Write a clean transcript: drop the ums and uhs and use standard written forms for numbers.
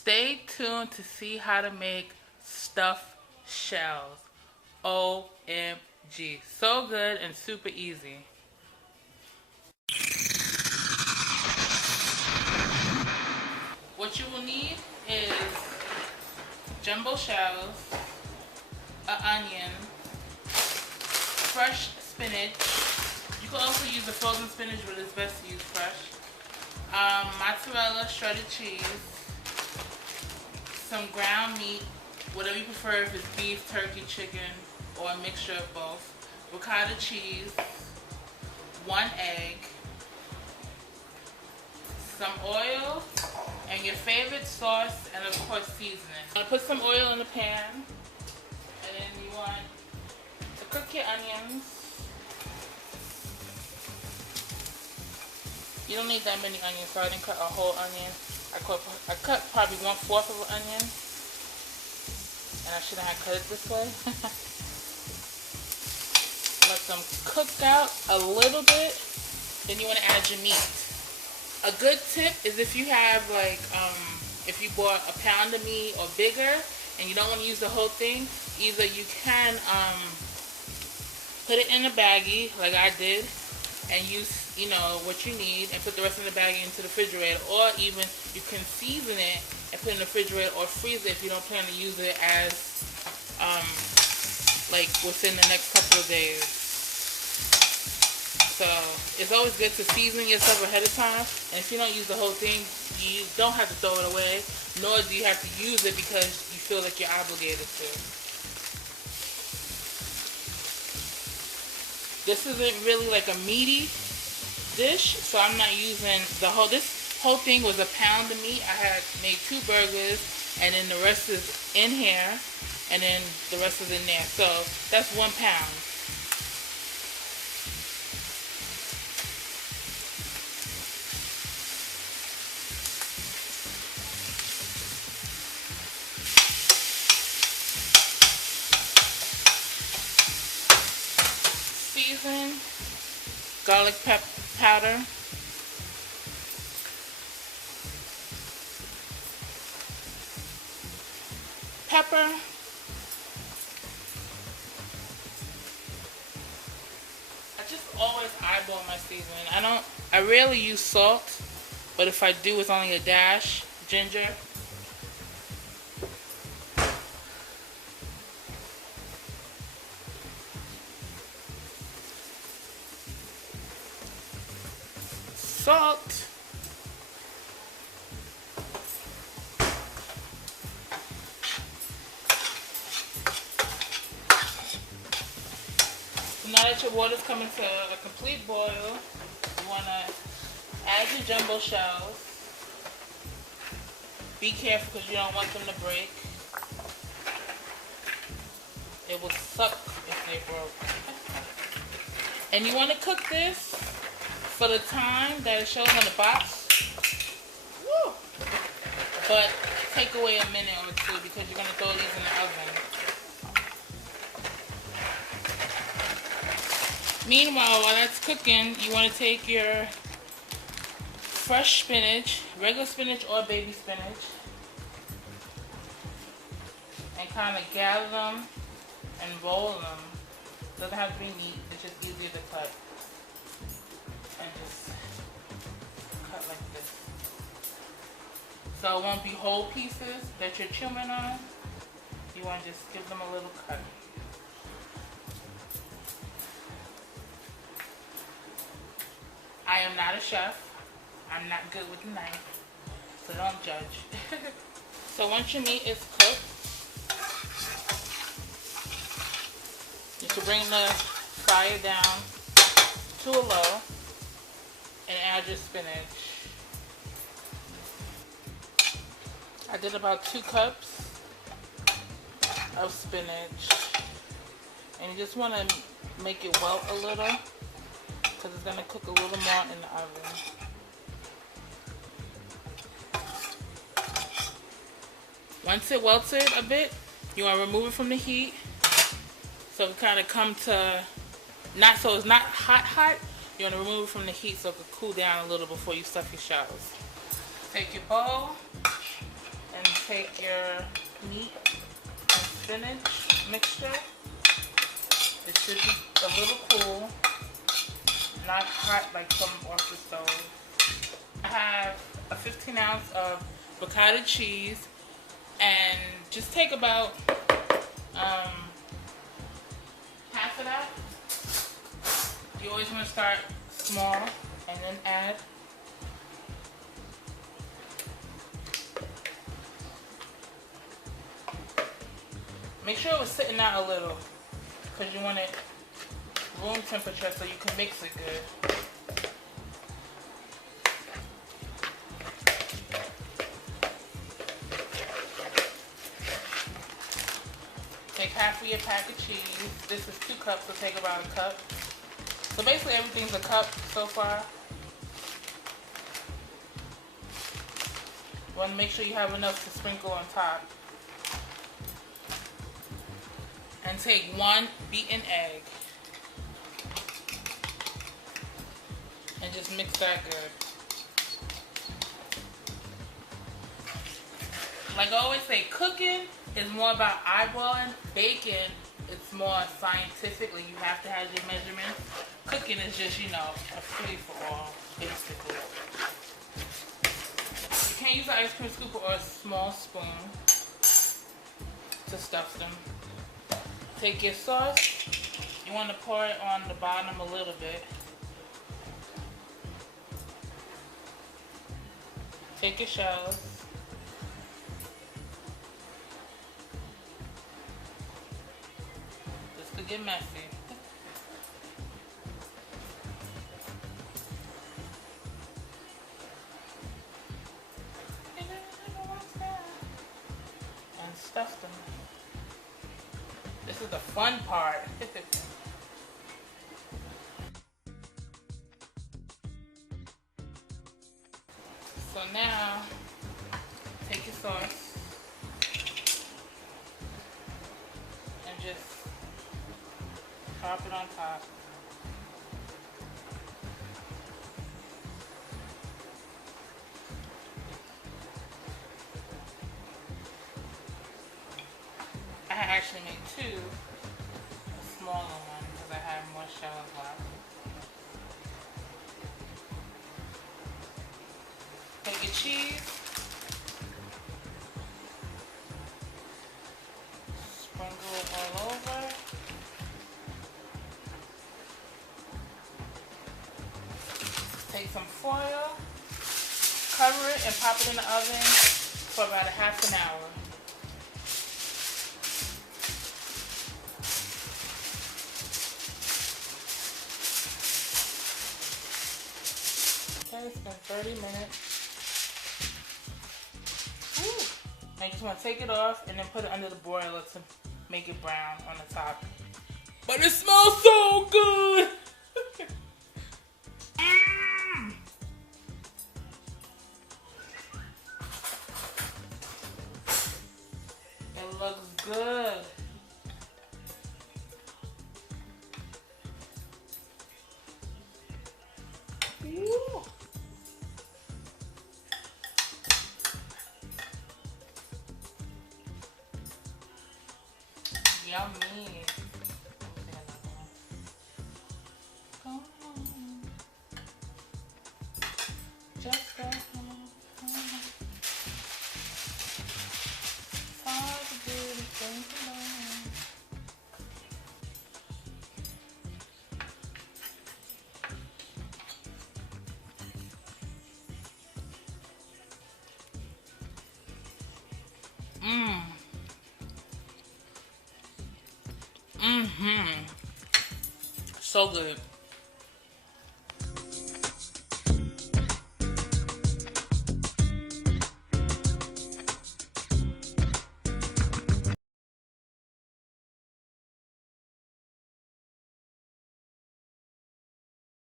Stay tuned to see how to make stuffed shells. OMG. So good and super easy. What you will need is jumbo shells, an onion, fresh spinach. You can also use the frozen spinach, but it's best to use fresh. Mozzarella, shredded cheese, some ground meat, whatever you prefer, if it's beef, turkey, chicken, or a mixture of both. Ricotta cheese, 1 egg, some oil, and your favorite sauce, and of course seasoning. I'm gonna put some oil in the pan, and then you want to cook your onions. You don't need that many onions, so I didn't cut a whole onion. I cut probably 1/4 of an onion, and I shouldn't have cut it this way. Let them cook out a little bit. Then you want to add your meat. A good tip is if you have like, if you bought a pound of meat or bigger, and you don't want to use the whole thing, either you can put it in a baggie like I did, and use what you need, and put the rest of the baggie into the refrigerator, or even you can season it and put it in the refrigerator or freeze it if you don't plan to use it as like within the next couple of days. So it's always good to season yourself ahead of time, and if you don't use the whole thing, you don't have to throw it away, nor do you have to use it because you feel like you're obligated to. This isn't really like a meaty dish, so I'm not using this whole thing was a pound of meat. I had made 2 burgers, and then the rest is in here, and then the rest is in there. So that's 1 pound. Season, garlic powder, pepper, I just always eyeball my seasoning. I rarely use salt, but if I do, it's only a dash. Ginger, salt, now that your water's coming to a complete boil, you want to add your jumbo shells. Be careful because you don't want them to break. It will suck if they broke. And you want to cook this for the time that it shows on the box. Woo! But take away a minute or 2 because you're going to throw these in the oven. Meanwhile, while that's cooking, you want to take your fresh spinach, regular spinach or baby spinach, and kind of gather them and roll them. Doesn't have to be neat, it's just easier to cut. And just cut like this. So it won't be whole pieces that you're chewing on. You want to just give them a little cut. I am not a chef. I'm not good with the knife, so don't judge. So once your meat is cooked, you should bring the fire down to a low and add your spinach. I did about 2 cups of spinach, and you just want to make it wilt a little because it's going to cook a little more in the oven. Once it wilted a bit, you want to remove it from the heat so it kind of come to, so it's not hot. You want to remove it from the heat so it can cool down a little before you stuff your shells. Take your bowl and take your meat and spinach mixture. It should be a little cool, not hot like some off the stove. I have a 15 ounce of ricotta cheese, and just take about half of that. You always want to start small and then add. Make sure it was sitting out a little, because you want it room temperature so you can mix it good. Take half of your pack of cheese. This is 2 cups, so take about a cup. So basically everything's a cup so far. You want to make sure you have enough to sprinkle on top. And take 1 beaten egg. And just mix that good. Like I always say, cooking is more about eyeballing. Baking, it's more scientific. Like you have to have your measurements. Cooking is just, you know, a free-for-all, basically. You can't use an ice cream scooper or a small spoon to stuff them. Take your sauce. You want to pour it on the bottom a little bit. Take your shells. This could get messy. And stuff them. This is the fun part. So now, take your sauce and just drop it on top. I actually made 2, a smaller one because I had more shells left. Take your cheese, sprinkle it all over. Take some foil, cover it, and pop it in the oven for about a half an hour. Okay, it's been 30 minutes. Now you just want to take it off and then put it under the broiler to make it brown on the top. But it smells so good! It looks good. Ooh. Yummy. Come on. Just go home. It's hard to do the things alone. So good.